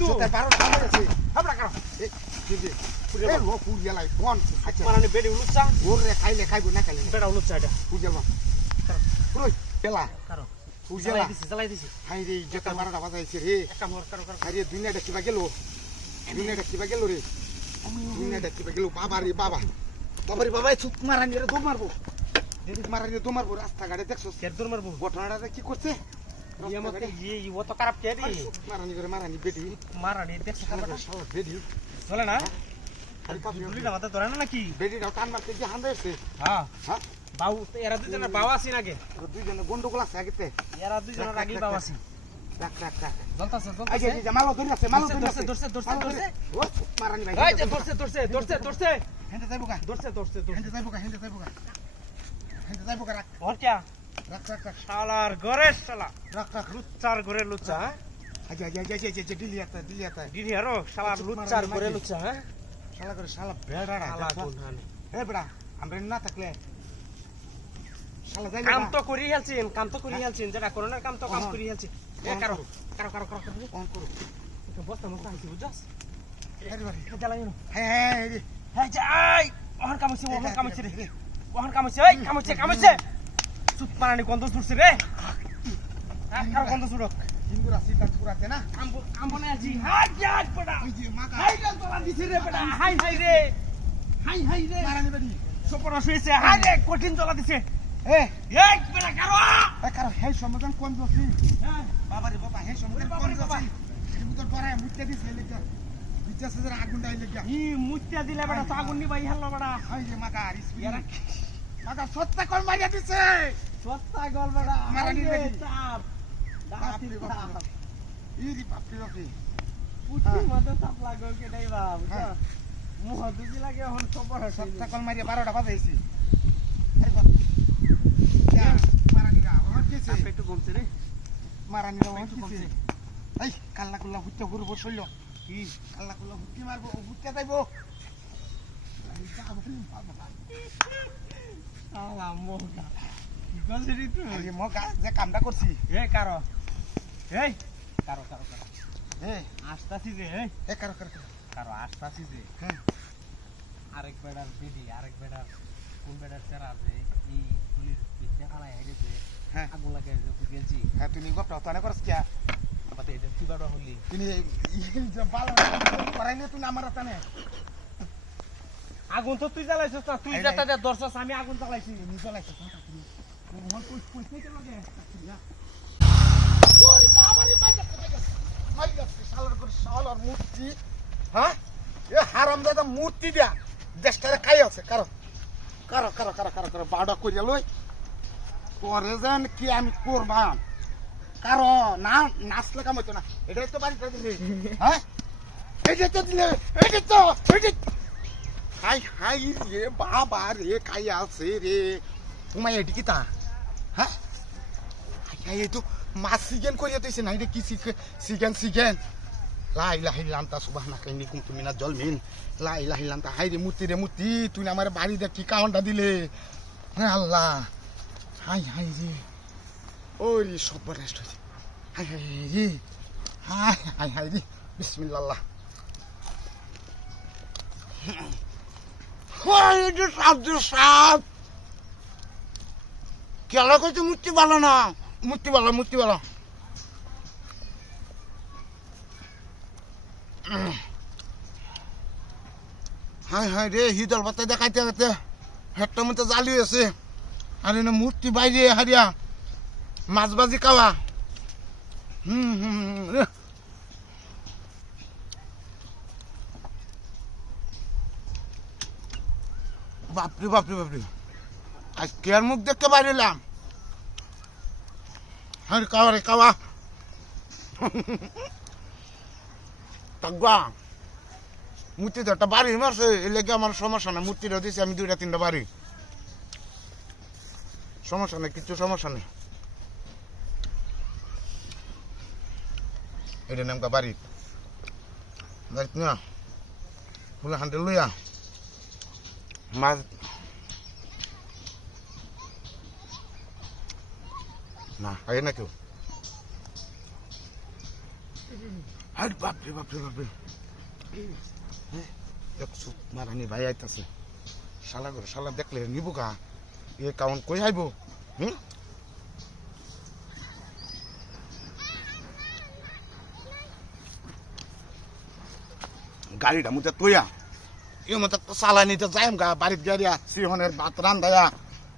তো তার 12 টাকা আছে হাবড়া কারো এই যে এই লো পুরিয়া লাই ফোন আচ্ছা মানে বেডি উলুচ্ছা ওরে খাইলে খাইবো না খাইলে বেটা উলুচ্ছা এটা পুরিয়া মা পুরো পেলা কারো পুরিয়া জ্বালাই দিছি হাই রে যেটা 12 টাকা বাজাইছে রে একটা মোর কারো আরে দুনিয়াটা কিবা গেল দুনিয়াটা কিবা গেল রে দুনিয়াটা কিবা গেল বাবা রে বাবা বাবা রে বাবা চুপ মারানি রে দৌড় মারবো মারানি দৌড় মারবো রাস্তাঘাটে দেখছো কের দূর মারবো ঘটনাটা কি করছে ও তো খারাপ কে রে মারানি করে মারানি বেটি মারানি দেখছ বেটি চলে না গুলিটা মাথা ধরে না নাকি বেটিটাও টান মারতে গিয়ে হান দিয়েছে হ্যাঁ হ্যাঁ বাউ এরা দুজনের বাউ আছি নাকি দুইজনে গন্ডগোল আছে আগেতে এরা দুজনের আগে বাউ আছি রাখ রাখ রাখ জ্বলতাছে এই জ্বলতাছে যে মালো ধরে আছে মালো ধরে আছে ধরছে ও মারানি ভাই এই যে ধরছে হেঁটে যাইবো গা ধরছে হেঁটে যাইবো গা হেঁটে যাইবো গা হেঁটে যাইবো গা রাখ ওর কে রাখ রাখ রাখ শালার ঘরে শালা রাখ রাখ লুচ্চার ঘরে লুচ্চা হ্যাঁ আচ্ছা আচ্ছা আচ্ছা আচ্ছা ডিলিয়াতা দিদি আরো শালার লুচ্চার ঘরে লুচ্চা হ্যাঁ শালা করে শালা বেড়াড়া শালা গুনহানি এ বেড়া আমরা না থাকলে শালা যাইবো কাম তো করি হেলছিন যেটা করোনার কাম তো কাম করি হেলছি এ কারো অন করো বস্তা মস্তা আইছি বুঝছস আরে বাড়ি জ্বালাই না হ্যাঁ হ্যাঁ যাই ওহন কামছে রে ওহন কামছে সুত মারানি গন্ধ ছুটছে রে কারো গন্ধ ছুটক হিন্দু রাশি কাজ করাতে না কাম বনে আছি হাই যাই পড়া ওই যে মাকা হাই গাল তোলা দিছে রে বেটা হাই রে মারানি বাড়ি সপনা শুয়েছে হাই রে কঠিন জ্বলা দিছে এ এই বেটা কারো কারো হে সমাধান কোন দোষী হ্যাঁ বাবা রে বাবা হে সমাধান কোন দোষী তুমি তো ডরায় মুতে দিছে লেগা বিচ্ছাসে যারা আগুন ডাই লেগা ই মুত্তিয়া দিলে বেটা তো আগুন নিবাই হাল্লো বেটা হাই রে মাকা আরিস ইয়ারা মাকা সত্তা কোন মারিয়া দিছে সত্তা গল বেটা মারানি বেটি। চাপ ডাকাতি চাপ ইরি বাপরে বাপরে পুটি মতো চাপ লাগো কেটাই বাপ মুহ দুজি লাগে এখন খবর সত্তা কোন মারিয়া 12টা বাজাইছি আরে বাপ মারানি গা ওর কিছে একটু কমছে রে মারানি গা ওর কিছে এই কাল্লা কুল্লা হুত্তে করব শৈল কি কাল্লা কুল্লা হুত্তি মারবো হুত্তে যাইবো আলা মোগা গলছে রে তুই আরে মগা যে কামটা করছি এ কারো এই কারো এ আসতাছি যে এই এ কারো কারো আসতাছি যে হ্যাঁ আরেক বেড়ার বিডি আরেক বেড়ার কোন বেড়ার চেরা আছে এই গুলির পিছে হালাই হাইরেছে হ্যাঁ আগুন লাগে যে গেলছি হ্যাঁ তুমি গপটা তো অনেক করছ কিয়া আমাদের এটা কিবাড়া হলি তুমি যে বাল করাইলে তুমি আমার রাতানে আগুন তো তুই জ্বালাইছিস না তুই যেটা দে দর্শস আমি আগুন জ্বালাইছি তুমি জ্বলাইছো তুমি মন কই থেকে লাগে ওরে বাবা রে মাইয়াছে শালার করে শালার মূর্তি হ্যাঁ এ হারামজাদা মূর্তি দিয়া দেশটারে খাই আছে কারো বাড়া কইরা লই পরে যেন কি আমি করবাম কারো না নাচলে কাম হইতো না এটাই তো বাড়িতে দিলে হ্যাঁ এই যে তো দিলে এই যে তো হাই রে বাবা রে খাই আছে রে তোমায় এটি কি তা হ্যাঁ হাই এই তো মাছ সিগেন করিয়া দিয়েছে না এটা কি সিগেন লা ইলাহা ইল্লা আনতা সুবহানাকা ইন্নী কুনতু মিনাজ জালিমিন লা ইলাহা ইল্লা আনতা হাই রে মূর্তি তুই না আমার বাড়ি দে কি কাউন্টা দিলে হ্যাঁ আল্লাহ হাই রে ওরে সব রেস্ট হইছে হাই রে বিসমিল্লাহ হাই রে সাদ কেলা কইতে মূর্তি ভালো না মূর্তি ভালো হাই রে হিদল পাতা দেখাইতে হেটটা মতো জ্বালি আছে আর এনে মূর্তি বাইরে হারিয়া মাছ বাজি খাওয়া বাপরে আজ কেয়ার মুখ দেখতে বাইরেলাম হ্যাঁ খাওয়া টাকা মূর্তি তো একটা বাড়ি মারছে এ লেগে আমার সমস্যা না মূর্তিটা দিয়েছি আমি 2-3টা বাড়ি সমস্যা নেই কিছু সমস্যা নেই এটা নামকা বাড়ি না ফুলে হান্ডে লইয়া মাছ না খাই না কেউ আরে বাপরে বাপরে বাপরে দেখ সুত মারানি ভাই আইতাছে শালা করে শালা দেখলে নিবো কা এ কাউন কই আইবো হুম গাড়িটা মুতে তৈয়া এ মতে চালানিতে যাইম গা বাড়িত গাড়িয়া সিহনের ভাত রান্ধায়া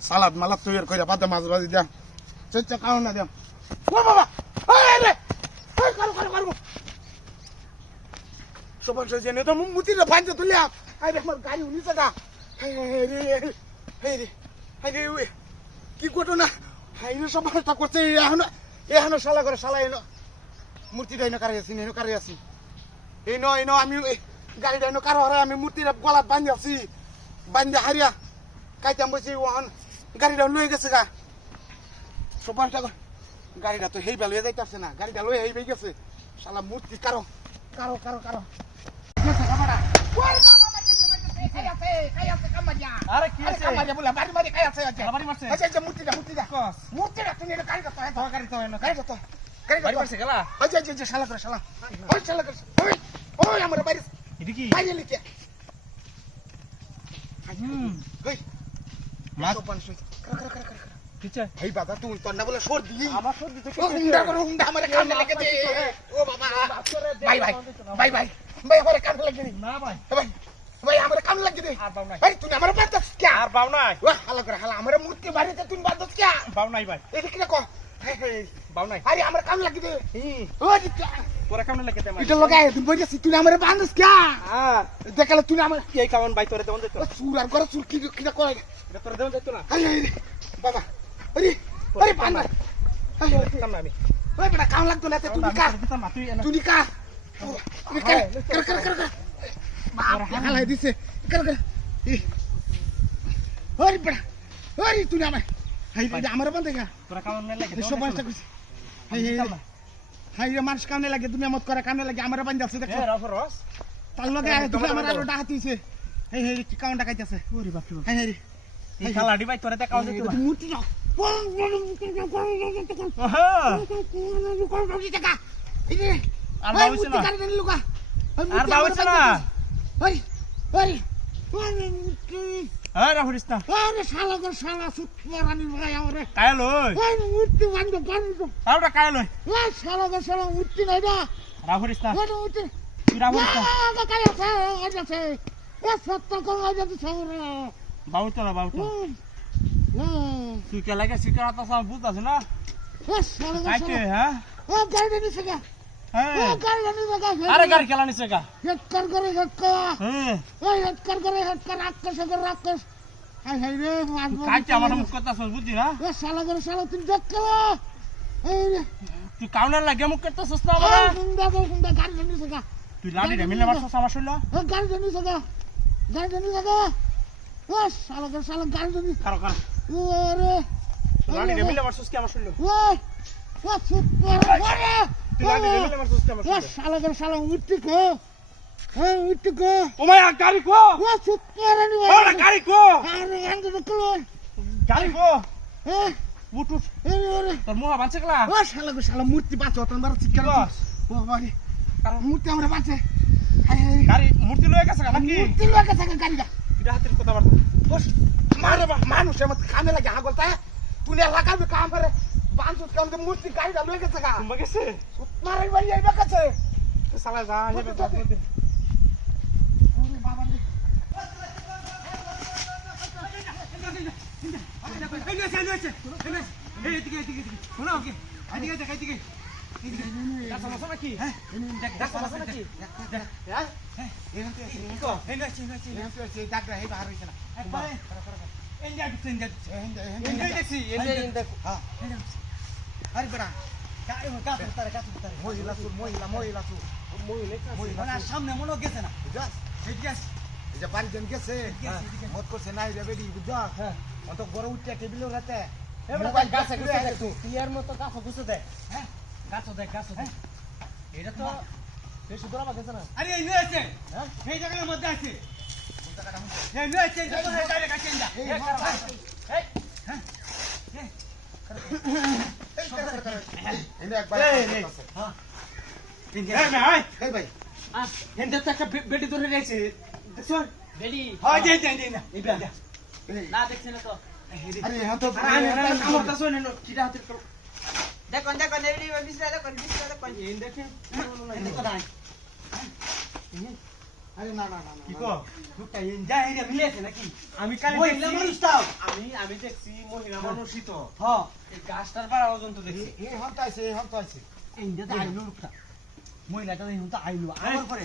সালাদ মালাদ তৈয়ার করে বাদে মাছ ভাজি দিয়া চেষ্টা কারণ না দিয়া ও বাবা রে কারো কারো কারো সবার জেনে তো মুতিটা ফাইনতে তুলিয়া আরে আমার গাড়ি উনিছে গা রে কি ঘটনা হাইরে সবাইটা করছে এখন শালা করে শালা এনো মূর্তিটা এনে কারে আছি এনে কারে আছি এই ন আমি গাড়িটা এনে কারো হারাই আমি মূর্তিটা গলাত বান্ধি আছি বান্ধি হারিয়া কাইতাম বসে ওখান গাড়িটা লয়ে গেছে গা সবাইটা গাড়িটা তো হেই বেলয়ে যাইতেছে না গাড়িটা লয়ে হেই গেছে শালা মূর্তি কারো কারো কারো কারো আরে কি আছে বলে বাড়ি বাড়ি খাই আছে বাড়ি মারছে আচ্ছা মূর্তিটা তুমি গাড়িটা তো গাড়িটা তো বাড়ি মারছে গেলা আচ্ছা শালা করে শালা ওই শালা করে ওই আমার বাড়ি এটা কি বাইরে লিখে ওই মাছ পানি শুই কর কিছে এই বাবা তুই তোর না বলে সর্দি আমার সর্দি থেকে হুন্ডা আমার কানে লেগে দে ও বাবা ভাই আমার কানে লেগে দে না ভাই ভাই আমার কানে লেগে দে আর বাউ নাই ভাই তুই আমার বাদ কে আর বাউ নাই ও হালা করে হালা আমার মূর্তি বাড়িতে তুই বাদ কে বাউ নাই ভাই এই কি কো বাউ নাই আরে আমার কানে লেগে দে ও তোরা কেমন লাগে তেমন এটা লাগাই তুই বইছিস তুই আমার বান্ধস কে আর দেখালে তুই আমার এই কামন ভাই তোরে দেন যেত চুর আর করে চুর কি কয় এটা তোরে দেন যেত না আরে বাবা আরে বান্দর কাম না আমি ওই বেটা কাম লাগতো না তুই কা দিতাম না তুই তুই কা কর বাপ হালাই দিছে কর ওরে বেটা ওরে তুই আমার হাই আমার বান্দে গা তোরা কামন না লাগে সব বাসা কইছে হাই রে মানুষ কামনে লাগে তুমি আমত করে কামনে লাগে আমার বান্দে আছে দেখ এ রস তার লগে তুই আমার আরো ডাহাতিছে কি কাউন ডাকাইতেছে ওরে বাপ রে হাই এই খালাডি ভাই তোরে দেখাও যেত না মূর্তি না আর বাউছে না আর বাউছে না আরে রাহুরিস না কায় লই তাওটা কায় লই রাহুরিস না তুই রাহুরিস না বাউতো না বাউতো তুই কে লাগে শিকার তো সব বুঝতাছ না কাইতে হ্যাঁ আরে গাড়ি খেলা নিছে গা কাইতে আমার মুখ কথা শুন বুঝি না তুই কাউনের লাগে মুখ করতে শুস না আমার তুই লাড়ি রে মিলে মারছস আমার শুনলো কারো কারো লাড়ি রে মিলে মারছস কি আমার শুনলো তুই লাড়ি রে মিলে মারছস কি আমার শুনলো ও মায়া গাড়ি কো ওরা গাড়ি কো গাড়ি কো উঠ উঠ তোর মুহ বাঁচে গলা মূর্তি বাঁচো তোমার চিৎকার মূর্তি আমরা বাঁচে গাড়ি মূর্তি লয়ে গেছে নাকি মূর্তি লয়ে গেছে গাড়িটা এটা হাতের কথা বার্তা বস মারে মানুষের মতো কামে লাগে হাগল তাই তুই লাগাবি কাম করে বাঁচুত কাম মূর্তি গাড়িটা লয়ে গেছে গা তুমি গেছে মারে বাড়ি আইবা কাছে সালা যা যাবে তো বাবা রে সামনে মনে গেছে না বাড়ি জন গেছে মত করছে নাই রে বেডি বুঝছ অত বড় উঠতে টেবিল রাতে মোবাইল গাছে গুছে দেখ তুই ইয়ার মতো গাছ গুছে দে হ্যাঁ গাছ দে এটা তো বেশি দূর আমার গেছে না আরে এই নিয়ে আছে হ্যাঁ এই জায়গার মধ্যে আছে এই নিয়ে আছে যত হে ডাইরেক্ট আছে না এই হ্যাঁ এনে একবার হ্যাঁ এই ভাই এই ভাই হেন্ডে তো একটা বেডি ধরে রেখেছে দেখছো বেডি হয় দে দে দে না এই না দেখছ না তো আরে হ্যাঁ তো আমার কাছে নেন কিটা হাতে তো দেখুন দেখুন এডি বিসরা দেখুন এই দেখেন দেখো নাই আরে না না না কি কো দুটা ইনজা হেরে মিলেছে নাকি আমি কাল মহিলা মানুষ তাও আমি দেখছি মহিলা মানুষই তো হ্যাঁ এই গাছটার পাড়া পর্যন্ত দেখছি এই হন্ত আছে এই হন্ত আছে ইনজা তো আইলো লোকটা মহিলাটা দেখুন তো আইলো আমার পরে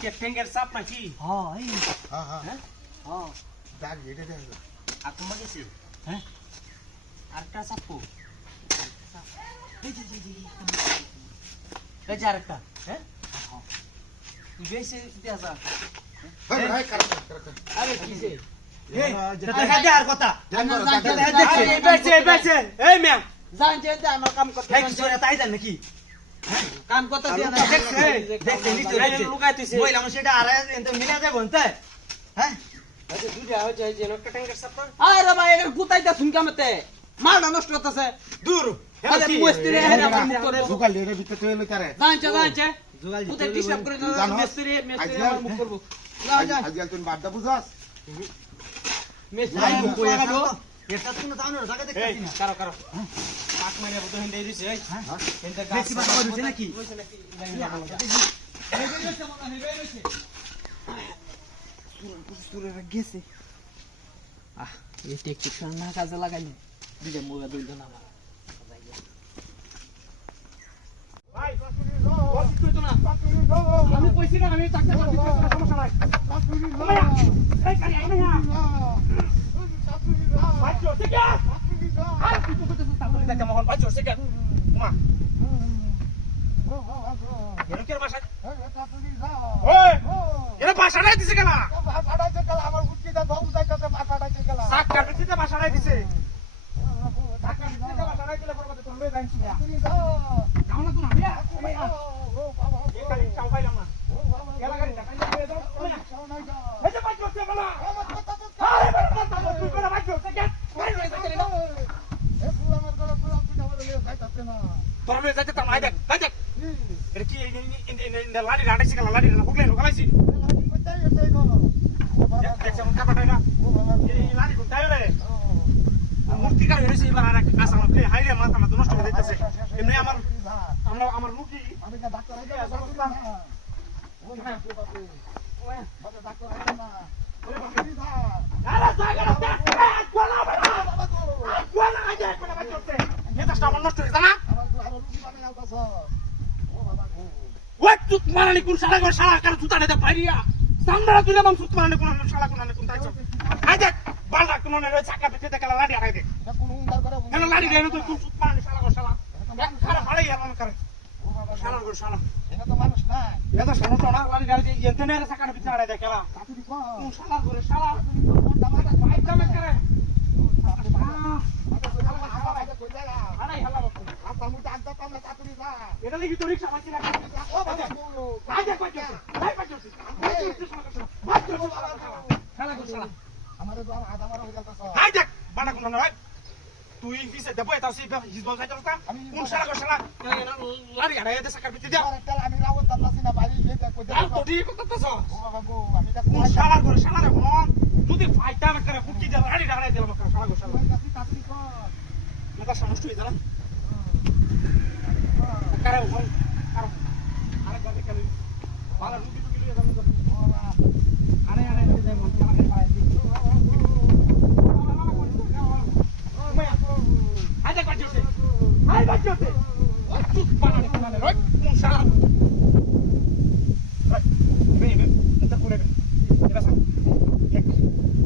ক্যাপ্টেনের চাপ নাকি হ্যাঁ এই হ্যাঁ হ্যাঁ হ্যাঁ দেখ এটা দেখ আর তোমার গেছে হ্যাঁ আরেকটা চাপো এই যে আরেকটা হ্যাঁ বেশি দেয়া যা ভাই ভাই কারেক্ট আরে কিসে এই দেখা দেওয়ার কথা বেচে বেচে এই ম্যাম জানছে যে আমার কাম করতে এই কিছু তাই জান নাকি কাম করতে দিয়ে না দেখছে দেখছে নিচে এই লুকাই তুইছে মহিলা মানুষ এটা আর এত মিলা যায় বলতে হ্যাঁ আচ্ছা দুইটা হচ্ছে যে ক্যাপ্টেনের চাপ আরে ভাই এটা গুতাইতা শুনকামতে মালটা নষ্ট করতেছে দূর আরে মিস্ত্রি হেরে আমার মুখ করে দুকাল এর ভিতরে তুই লই তারে জানছে গুতাই ডিস্টার্ব করে না মিস্ত্রি আমার মুখ করব যা আজকাল তুই বাড্ডা বুঝাস মিস্ত্রি ভাই, মুখ কই করে আছো? এটা তুমি জানো না জায়গা এই দেখতেছি না কারো কারো পাক মারিয়া বুঝো হিন্দি দিছে এই হিন্দি গাছ বেশি বাটা হইছে নাকি হইছে নাকি গেছে এই টেকটিক না কাজে লাগাইলে দিলে মুগা দইল না আমার ভাই বস কইতো না আমি কইছি না আমি চাকরি করতে সমস্যা নাই এই কারি আইনা না বাচ্চো ঠিক আছে আর তুই তো কইতেছিস তাহলে দেখা মহল বাচ্চো ঠিক আছে মা এর কি ভাষা ওই এর ভাষা নাই দিছে কেন সাক কাটতে দিতে ভাষা নাই দিছে সাক কাটতে দিতে ভাষা নাই দিলে পরে তুমি জানিস না যাও না তুমি আমিয়া এই কালি চাও পাইলাম না এলা গাড়ি টাকা নিয়ে দাও এই যে বাচ্চো সে বলা আরে বাচ্চো তুই করে বাচ্চো সে কে তোর মেয়ে যাইতে তার মাই দেখ ভাই দেখ এটা কি এই লাড়ি রাড়াইছি কেন লাড়ি না হুকলে হুকলাইছি দেখছ মুখটা পাঠাই না এই লাড়ি কোথায় রে মুক্তি কার হইছে এবার আর কাঁচা মাপলে হাইরে মাথা মাথা নষ্ট হয়ে যাইতেছে এমনি আমার মুক্তি আরে জায়গা না কোলা বাবা কোলা আগে কোলা বাচ্চা এটা আমার নষ্ট হয়ে জানা ওই তুত মারানি কোন শালা গো শালা কার তুতা দে পাইরিয়া সামরা তুলে মাম তুত মারানি কোন শালা কোন কোন তাইছো আই দেখ বালটা কোন নে চাকা দিতে দেখ লাড়ি আড়াই দে কেন লাড়ি দেন তুই কোন তুত মারানি শালা গো শালা এক খারা ভালাই আমার করে শালা গো শালা এটা সমস্যা না লাড়ি গাড়ি এতে নে চাকা দিতে আড়াই দে কেলা কোন শালা গো শালা ভাই কামে করে আড়াই হালা এটা লিখি তো রিকশা পাচ্ছি না ও বাবা আজে পাচ্ছি ভাই পাচ্ছি শালা গো শালা হাই দেখ বানা কোন না তুই দিছে দেবো এটা সি হিজবল যাইতে না কোন শালা গো শালা লাড়ি আড়াই দে সাকার ভিতরে দে আর তো ঠিক করতেছ কোন শালা গো শালা রে কোন যদি ফাইটা করে ফুটকি দে লাড়ি আড়াই দিলাম শালা গো শালা এটা সমস্যা হইছে না কারে ফোন কারো আরে গাবে কেন বালা রুটি টুকি লইয়া যাবেন আরে আরে যাই মন আমাকে পায় দি আজে কাটিওতে হাই বাচ্চোতে চুপ বানানে কোনানে রই কোন শালা বে বে এটা করে বে এটা সব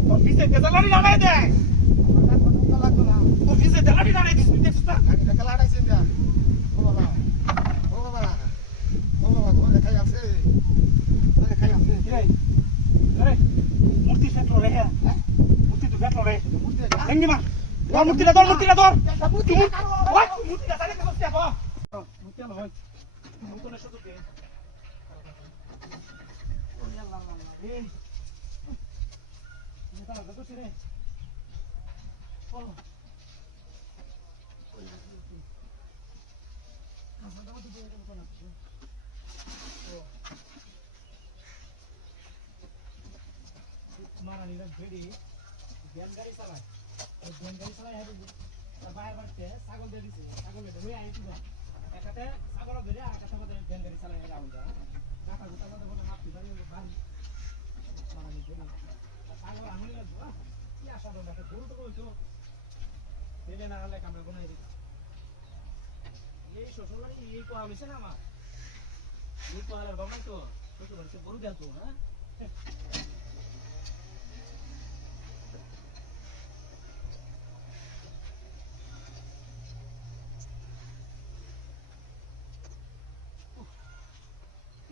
তো ভিজে তেলাড়ি লাগাই দে তো ভিজে তেলাড়ি লাগাই দিস দেখছ না মূর্তি ফেটলো রে হ্যাঁ মূর্তি তো ফেটলো রে এঙ্গি মা তোর মূর্তিটা তোর মূর্তিটা সাইডে কে বসতে আপা মূর্তি আলো হয় মূর্তিটা শুধু দে এই এটা না তো রে ও মারানিরা বেড়ি জ্ঞান গাড়ি চালায় ওই জ্ঞান গাড়ি চালায় হ্যাঁ বুঝি বাইরে বাড়তে ছাগল দিয়ে দিছে ছাগল বেঁধে হয়ে আইছি না একাতে ছাগল বেঁধে আর একাতে মধ্যে জ্ঞান গাড়ি চালায় রাউন্ড যায় টাকা গুটা মধ্যে মধ্যে মাপতে পারি বাড়ি মারানি বেড়ি ছাগল আঙুলি লাগবো কি আশা দেবো একটা গরু তো কইছো দেবে না হলে কামড়ে গুনাই দিই এই শ্বশুর বাড়ি এই কোয়া হয়েছে না আমার এই কোয়ালার বাবা তো শ্বশুর বাড়ি গরু দেন তো হ্যাঁ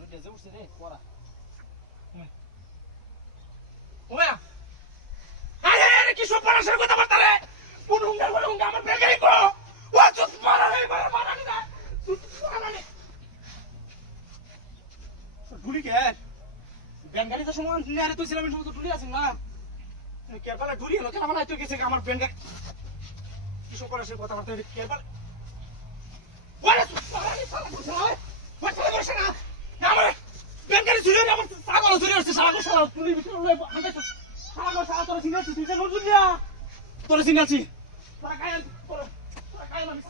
Udah jauh sih deh, kuara. ওয়া আরে আরে কি সব পড়াশোনা কথা বলতে রে কোন হুঙ্গা আমার বেগাই কো ওয়া চুপ মারানি মারানি না চুপ মারানি ঢুলি কে বেঙ্গালি তো সময় নিয়ে তুই ছিলাম তো ঢুলি আছিস না কে বলে ঢুলি হলো কেন বলে তুই গেছে আমার বেঙ্গালি কি সব পড়াশোনা কথা বলতে কে বলে ওরে চুপ মারানি সালা বসে না ওয়া সালা বসে না আমার বেঙ্গালি ঝুলে আমার ছাগল ঝুলে আছে শালা তুই ভিতরে লয়ে আনতে শালা তোর সিনাছি তুই যে নজুলিয়া তোর সিনাছি তোরা কায়